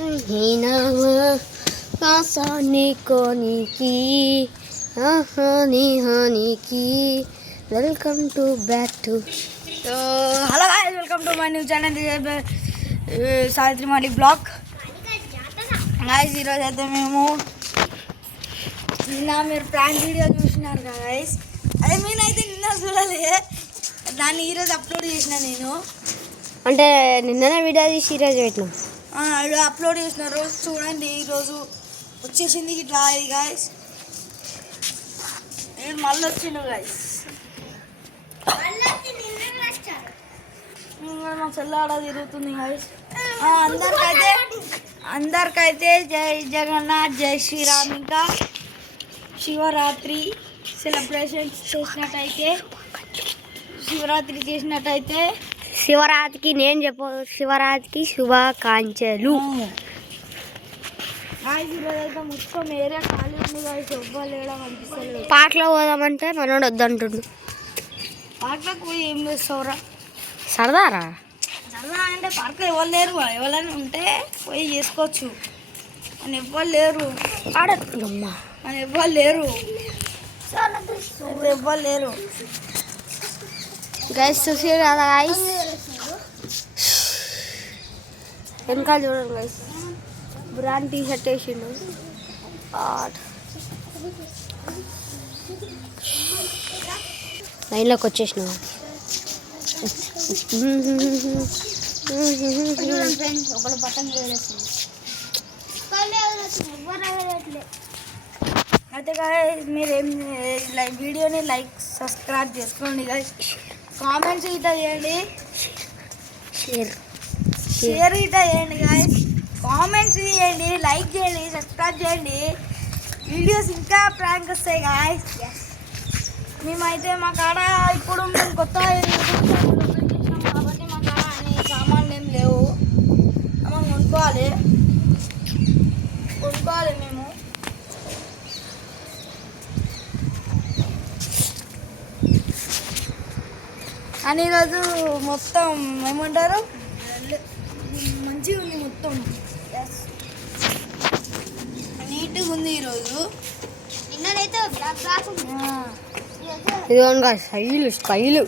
Welcome to back to hello guys, welcome to my new channel Savitri Mali blog. Guys, ఈరోజు అయితే మేము నిన్న మీరు ప్రాంక్ వీడియో చూసినారు కదా గాయ్స్. అదే నేనైతే నిన్న చూడలే, దాన్ని ఈరోజు అప్లోడ్ చేసిన. నేను అంటే నిన్ననే వీడియో తీసి ఈరోజు పెట్టినాం. అప్లోడ్ చేసిన రోజు చూడండి. ఈరోజు వచ్చేసింది ఇట్లా గాయ్స్. నేను మళ్ళీ వచ్చిండు గాయ్స్. మా చెల్ల ఆడ తిరుగుతుంది గాయ్స్. అందరికైతే జై జగన్నాథ్, జై శ్రీరామ్. ఇంకా శివరాత్రి సెలబ్రేషన్స్ చేసినట్టయితే శివరాత్రికి శివరాత్రికి శుభాకాంక్షలు. ఈరోజైతే మొత్తం ఏరియా ఖాళీ ఉంది గాయ్స్. ఎవ్వరు లేడం అనిపిస్తలేదు. పాటలో పోదామంటే మనోడు వద్దంటుండు. పాటలకు పోయి ఏం చేస్తావురా? సరదారా? సరదా అంటే పార్క్లో ఎవరు లేరు. ఎవరైనా ఉంటే పోయి చేసుకోవచ్చు. అని ఎవ్వరు లేరు. ఆడమ్మా అని ఎవ్వరు లేరు. ఎవ్వరు లేరు గైస్. చూసారు కదా గైస్, వెనకాల చూడండి గైస్. బ్రాండ్ టీ షర్ట్ వేసిండు. లైన్లోకి వచ్చేసిన. ఒకళ్ళు పతంగ అయితే గాయ్స్, మీరేం వీడియోని లైక్ సబ్స్క్రైబ్ చేసుకోండి గాయ్స్. కామెంట్స్ ఇట్లా చేయండి, షేర్ ఇట్లా చేయండి గాయ్స్. కామెంట్స్ చేయండి, లైక్ చేయండి, సబ్స్క్రైబ్ చేయండి. వీడియోస్ ఇంకా ప్రాంక్ వస్తాయి గాయ్స్. మేమైతే మా కాడ ఇప్పుడు మేము కొత్త చేసాం కాబట్టి మా కాడ అన్ని సామాన్లు ఏం లేవు. మనం కొనుక్కోవాలి మేము. అని ఈరోజు మొత్తం ఏమంటారు, మంచిగా ఉంది. మొత్తం నీట్గా ఉంది ఈరోజు. నిన్ననైతే ఇదిగోండి స్టైలు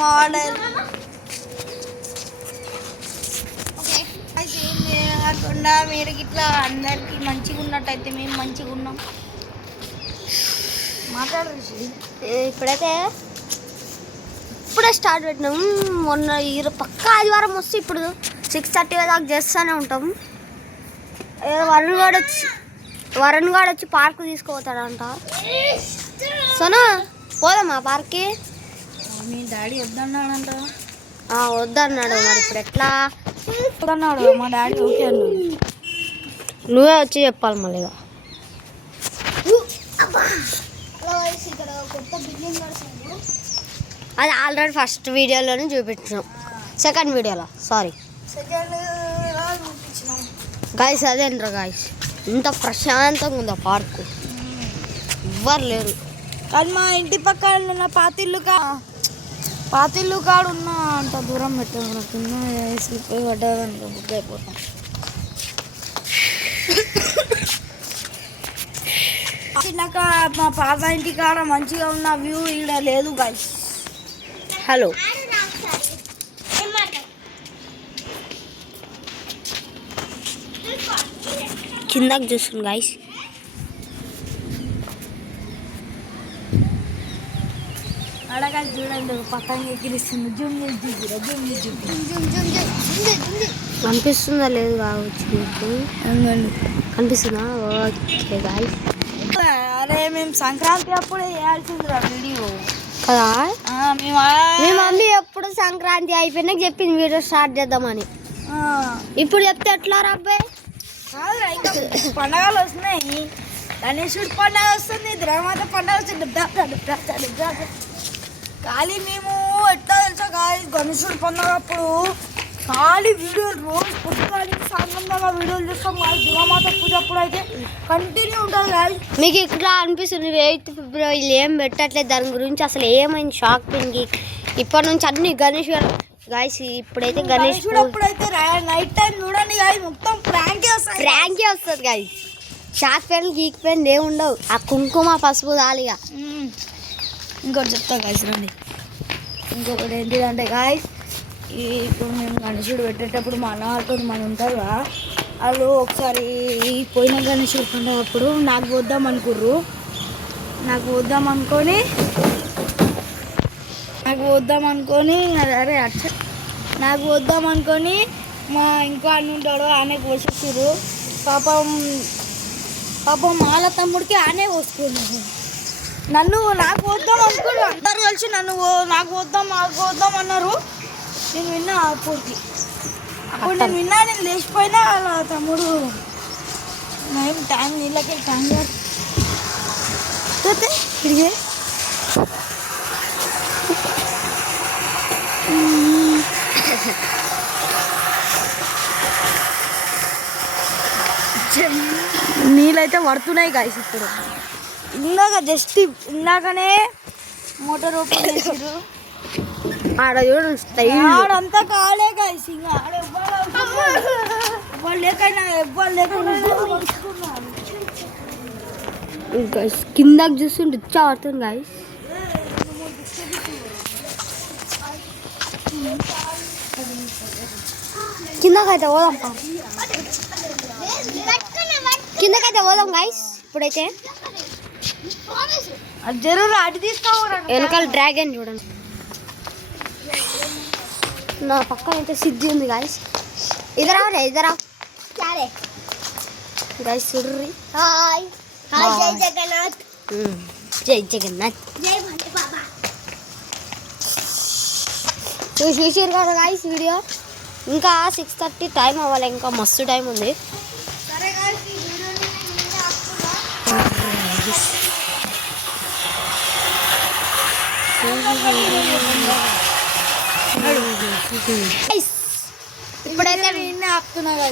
మోడల్. కాకుండా మీరు ఇట్లా అందరికి మంచిగా ఉన్నట్టయితే మేము మంచిగా ఉన్నాం. మాట్లాడరు. ఇప్పుడే స్టార్ట్ పెట్టినాం. మొన్న పక్కా ఆదివారం వస్తే ఇప్పుడు 6:30 దాకా చేస్తూనే ఉంటాం. వరుణ్ గాడు వచ్చి పార్క్ తీసుకుపోతాడంట. సోనా పోదామా పార్క్కి? మీ డాడీ వద్దన్నాడంట. వద్దన్నాడు. మరి ఇప్పుడు ఎట్లా వద్దన్నాడు? మా డాడీ ఓకే అన్నాడు. నువ్వే వచ్చి చెప్పాలి మళ్ళీ. అది ఆల్రెడీ ఫస్ట్ వీడియోలోనే చూపించినాం. సెకండ్ వీడియోలో గాయస్. అదేంట్రా గాయస్, ఇంత ప్రశాంతంగా ఉంది ఆ పార్కు. ఎవ్వరు లేరు. కానీ మా ఇంటి పక్కన ఉన్న పాతిల్లు కాడు ఉన్న అంత దూరం పెట్టాను. కింద స్లిప్ పడ్డాను, బుక్ అయిపోతాం. నాకు మా పాప ఇంటి కాడ మంచిగా ఉన్న వ్యూ ఇక్కడ లేదు గాయ్స్. హలో, కిందకి చూస్తుంది గాయ్స్. అడగా చూడండి, పతంగ ఎగిరిస్తుంది. కనిపిస్తుందా లేదు కావచ్చు మీకు? కనిపిస్తుందా? Okay guys. అరే మేము సంక్రాంతి అప్పుడే చేయాల్సిందిరా వీడియో కదా. మీ మమ్మీ ఎప్పుడు సంక్రాంతి అయిపోయినాక చెప్పింది వీడియో స్టార్ట్ చేద్దామని. ఇప్పుడు చెప్తే ఎట్లా అబ్బాయి? ఇంకా పండగలు వస్తున్నాయి. గణేశుడి పండుగ వస్తుంది, ద్రవమాత పండుగ వస్తుంది. ఖాళీ మేము ఎట్లా తెలుసా గాయ్స్, గణేశుడి పండుగ అప్పుడు ఖాళీ వీడియోలు రోజు పొద్దుగాలి సాయంత్రంగా వీడియోలు చూస్తాం. దుర్గామాత పూజ అప్పుడు అయితే కంటిన్యూ ఉంటుంది గాయ్స్. మీకు ఇట్లా అనిపిస్తుంది 8th ఫిబ్రవరి ఏం పెట్టట్లేదు, దాని గురించి అసలు ఏమైంది షాక్ పింగి. ఇప్పటి నుంచి అన్ని గాయస్ ఇప్పుడైతే గణేష్ అప్పుడైతే నైట్ టైం చూడండి గాయస్ మొత్తం ప్రాంకే వస్తుంది guys. Shock pain geek pain ఏమి ఉండవు. ఆ కుంకుమ పసుపు దాలిగా. ఇంకోటి చెప్తా గాయస్ రండి. ఇంకొకటి ఏంటిదంటే గాయస్ ఇప్పుడు మేము గణేశుడు పెట్టేటప్పుడు మా అన్న వాళ్ళతో మనం ఉంటారు కదా, వాళ్ళు ఒకసారి పోయిన గణేశుడు పండగప్పుడు నాకు వద్దాం అనుకుర్రు. నాకు వద్దాం అనుకొని మా ఇంకో అన్న ఉంటాడు, ఆనే పోషిస్తుర్రు. పాపం వాళ్ళ తమ్ముడికి ఆనే పోసుకున్నాను. నాకు వద్దాం అనుకోడు, అందరు కలిసి నాకు వద్దాం అన్నారు. నేను విన్నా అప్పుడు నేను లేచిపోయినా వాళ్ళ తమ్ముడు మేము టైం నీళ్ళకి కాంగా తిరిగే నీళ్ళైతే పడుతున్నాయి గాయస్. ఇప్పుడు ఇందాకనే మోటార్ ఓపెన్ చేసారు. ఆడ చూడండి ఆడంతా కాలే గాయస్. ఇంకా గాయస్ కిందకి చూస్తుంటే ఇచ్చా పడుతుంది గాయస్. కిందకైతే పోదాం గాయస్. ఇప్పుడైతే జరూరు అటు తీసుకోవాలి. వెనకాల డ్రాగన్ చూడండి. నా పక్కన అయితే సిద్ధి ఉంది గాయస్. ఇదరా గాయస్ చూడ్రి. జై జగన్నాథ్ చూసారు కదా గాయస్ వీడియో. ఇంకా 6:30 టైం అవ్వాలి, ఇంకా మస్తు టైం ఉంది. ఇప్పుడైతే ఆపుతున్నా కదా.